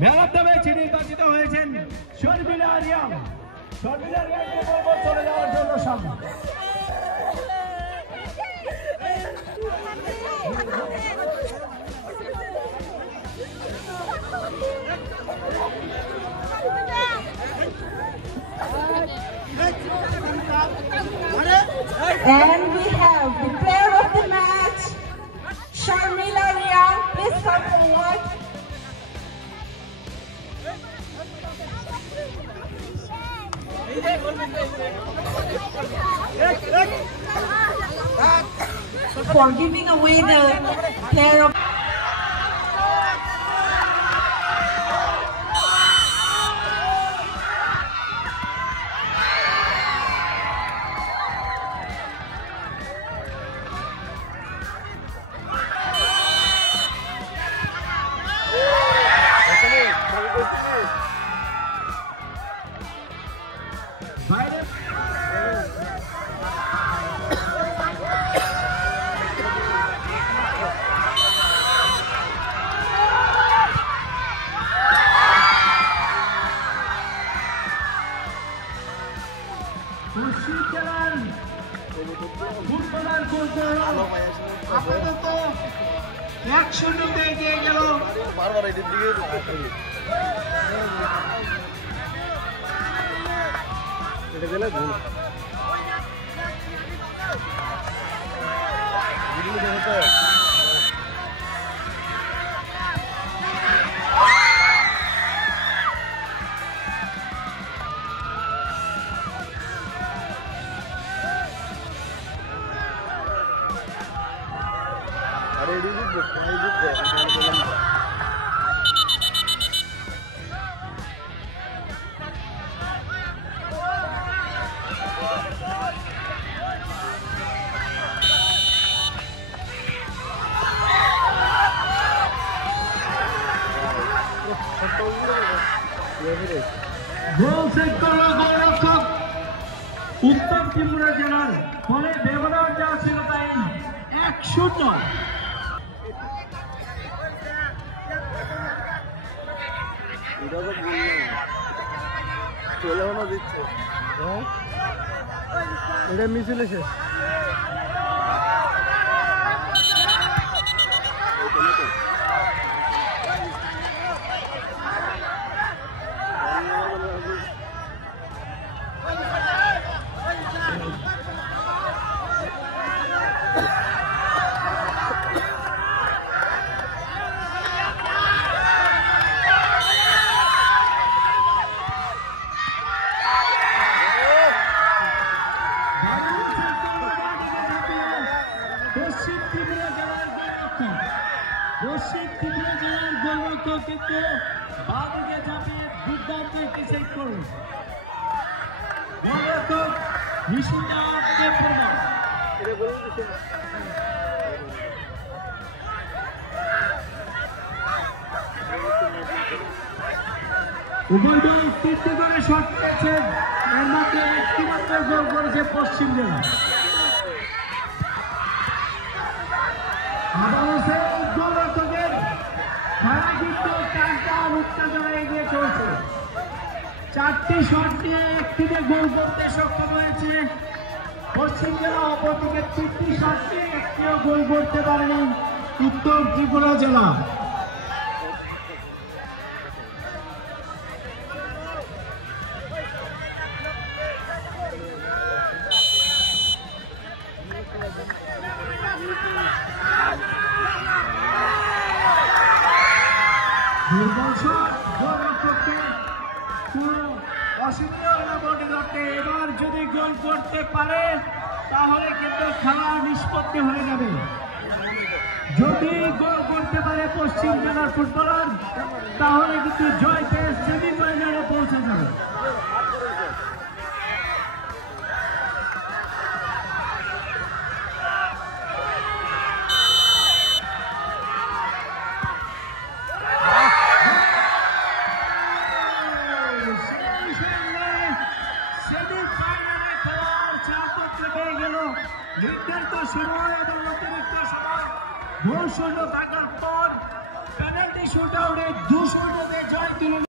Man of the match নির্বাচিত হয়েছেন শর্মিলা আরিয়াম। শর্মিলা আরিয়ামকে বলবো চলে যাওয়ার জন্য সামনে। And we have the player of the match, Sharmila Riyam. Please come forward. For giving away the player of আপাতত 1-0 এগিয়ে গেল। বারবার এদিক দিকে এটা গেলে গোল। গোল সেট করলো গোলরক্ষক উত্তর ত্রিপুরা জেলার। ফলে ব্যবধান যা ছিল তাই 1-0। এটা মিছিল এসে পশ্চিম ত্রিপুরা জেলার গোলরক্ষক কিন্তু বাদিকে ঝাঁপিয়ে দুর্দান্ত একটি সেভ করল। গোলরক্ষক নিশুদার দেববর্মা। উভয় দল 3টি করে শট পেয়েছেন, এর মধ্যে একটি মাত্র গোল করেছে পশ্চিম জেলা। গোলরক্ষকের খেলা কিন্তু উত্তেজনা এগিয়ে চলছে। 4টি শট নিয়ে একটিতে গোল করতে সক্ষম হয়েছে পশ্চিম জেলা, অপরদিকে 3টি শট নিয়ে একটিও গোল করতে পারেনি উত্তর ত্রিপুরা জেলা। এবার যদি গোল করতে পারে তাহলে কিন্তু খেলা নিষ্পত্তি হয়ে যাবে। যদি গোল করতে পারে পশ্চিম জেলার ফুটবলার তাহলে কিন্তু জয় পেয়ে সেমিফাইনালে পৌঁছে যাবে। নির্ধারিত সময় এবং অতিরিক্ত সময় গোল শূন্য থাকার পর পেনাল্টি শুট আউটে 2